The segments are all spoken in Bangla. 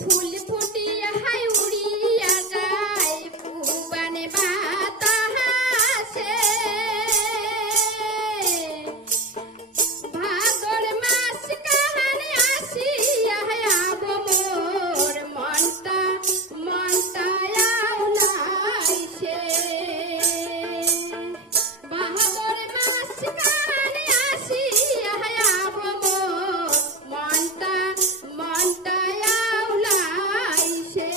ফুল ফুটিয়া হাই উড়িয়া যায় ভুবনে বাতাসে ভাদর মাস কাহানে আসিয়া আব মোর মনটা আউলাইছে ভাদর মাস কাহানে আসিয়া আব মোর মনটা আউলাইছে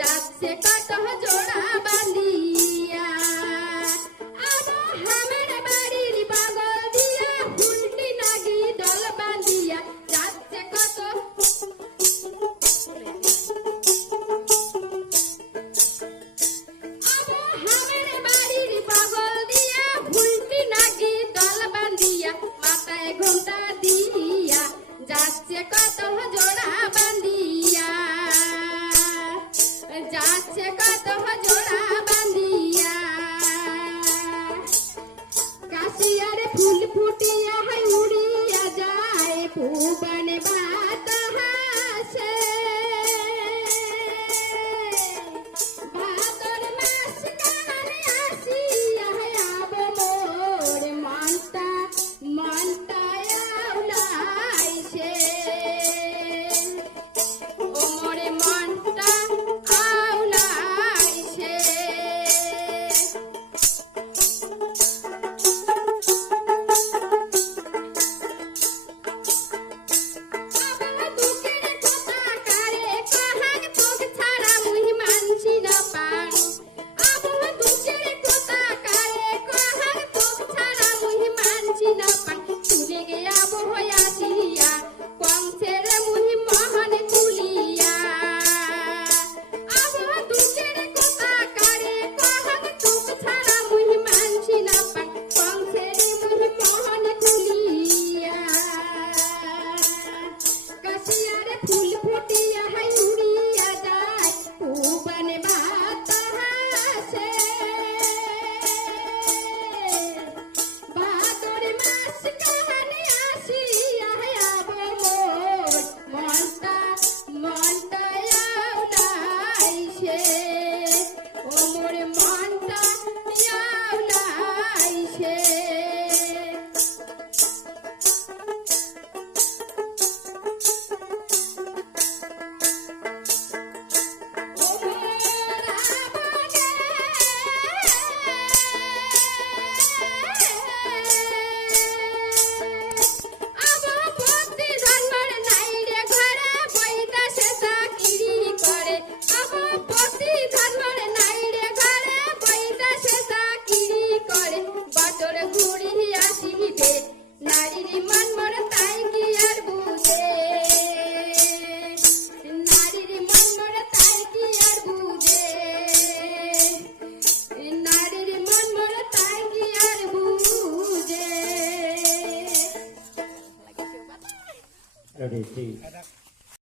যাচ্ছে কত জোড়া বাঁধিয়া আমার বাড়ির বগল দিয়া হুলটি নাগি দল বাঁধিয়া যাচ্ছে কত আমার বাড়ির বগল দিয়া হুলটি নাগি দল বাঁধিয়া মাথায় ঘোমটা দিয়া যাচ্ছে কত জোড়া বাঁধিয়া যাচ্ছে কত জোড়া বাঁধিয়া কাশিয়ার ফুল ফুটিয়া হাই উড়িয়া যায় ভুবনে বাতাসে ভাদর মাস কাহানে আসিয়া আব মোর মনটা আউলাইছে ও মোরে মনটা আউলাইছে আমার বুকের কথা কারে কহান তোক ছাড়া মুই মানছি না পারি আমার বুকের কথা কারে কহান তোক ছাড়া মুই মানছি না পারি শুনে গে আব হইয়াছিয়া কংসের মুই মহন খুলিয়া আমার বুকের কথা কারে কহান তোক ছাড়া মুই মানছি না পারি কংসের মুই মহন খুলিয়া কাশিয়ারে ফুল ফুটিয়া হাই উড়িয়া যায় ভুবনে বাতাসে ভাদর মাস কাহানে আসিয়া আব মোর মনটা আউলাইছে ও মোর মনটা আউলাইছে নারীর মন মর তাই কি আর বুঝে নারীর মন মর তাই কি আর বুঝে নারীর মন মর তাই কি আর বুঝে